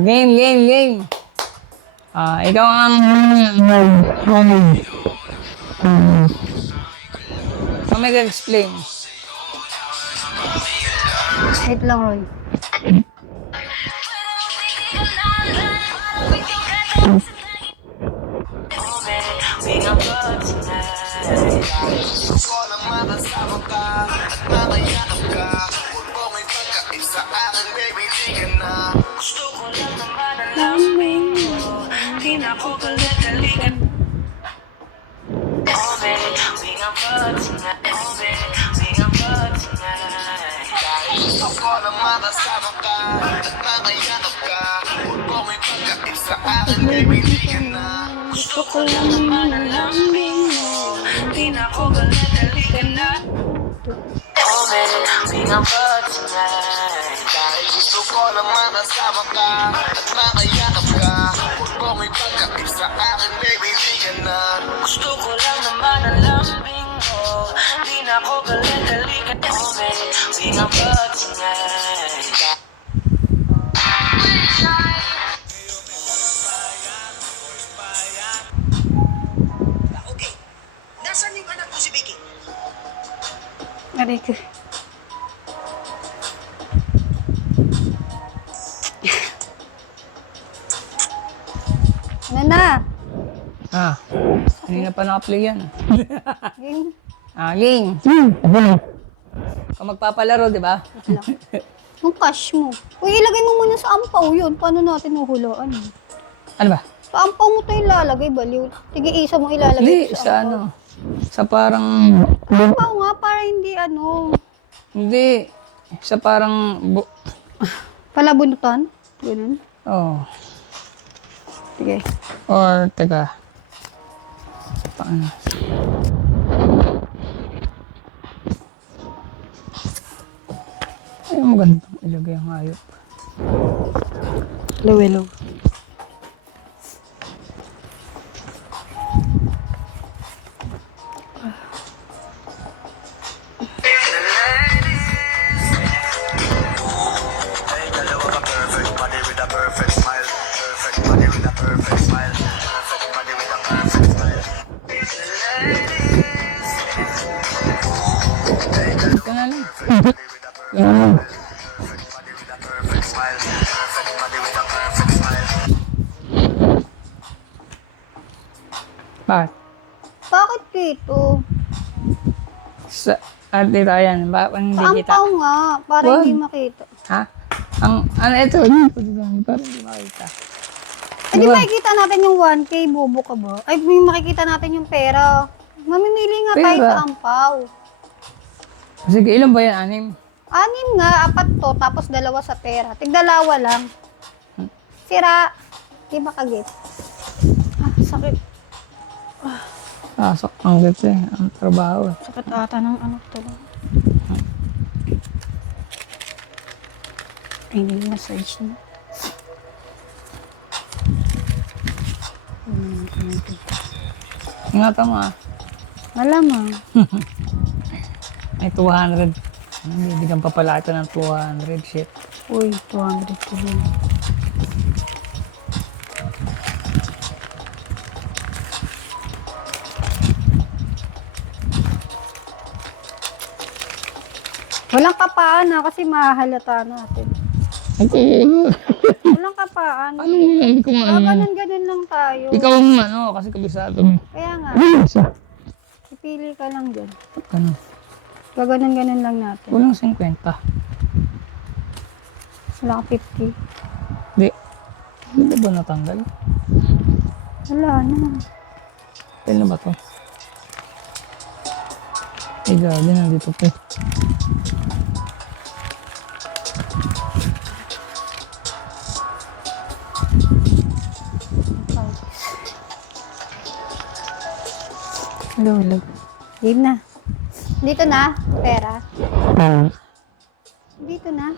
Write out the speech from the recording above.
Game. Ikaw ang... mag-explain. Wait lang, Roy. Gusto ko lang naman ang lambing mo. Di na ako galit, halika na. Dahil gusto ko naman kasama ka at makayakap ka. Huwag mo may pagkaib sa akin, baby, di ka na. Gusto ko lang naman ang lambing mo. Di na ako galit, halika na. We gon' fuck tonight. Okay, nasaan yung anak mo si Vicky? Aray ko. Ano na? Kanina pa naka-play yan. Game. Ging. Kung magpapalaro, di ba? Yung cash mo. Uy, ilagay mo muna sa ampaw yun. Paano natin uhulaan? Ano ba? Sa ampaw mo ito ilalagay, baliw. Sige, isa mo ilalagay Hindi, sa sa ampaw. ano. Sa parang... Ampaw nga, para hindi ano. Hindi. Sa parang... Palabunutan. Ganun. Oh. Sige. Or, teka. Paano? Ay, magandang ilagay ang hayop. Lawelo. Hey, dalawa ka perfect body with a perfect smile. Perfect body with a perfect smile. Perfect body with a perfect smile. Ito na lang. Perfect body with a perfect smile. Perfect body with a perfect smile. Bakit? Bakit dito? Sa... dito, ayan. Bakit hindi Sa kita? ampaw nga, para Wag. hindi makita. Ha? Ano ito? Parang hindi makita. Eh, di makikita natin yung 1K, bobo ka ba? Ay, may makikita natin yung pera. Mamimili nga tayo Pera? sa ampaw. Sige, ilan ba yan? 6? 6 nga, 4 to, tapos 2 sa pera. Tig-2 lang. Sira. Di ba kagit? Ah, sakit. Pasok ang gito eh. Ang trabaho eh. Sakit ata ng ano to lang. Ay, hindi massage na. Ingatan mo ah. Malamang. May 200. Bibigyan pa pala ito ng 200. Shit. Uy, 200 ko yun. Walang kapaan kasi mahalata natin. Walang kapaan. Ano mo? Hindi ko Ganun-ganun lang tayo. Ikaw ang ano, kasi kabisado mo. Kaya nga, Isa. ipili ka lang dyan. Ano? Gaganon-ganon lang natin. Kulang 50. Wala ka 50. Hindi. Hindi ba natanggal? Wala na. Kailan na ba to? Ay, grabe, nandito po. Hello. Game na. Dito na, pera. Dito na.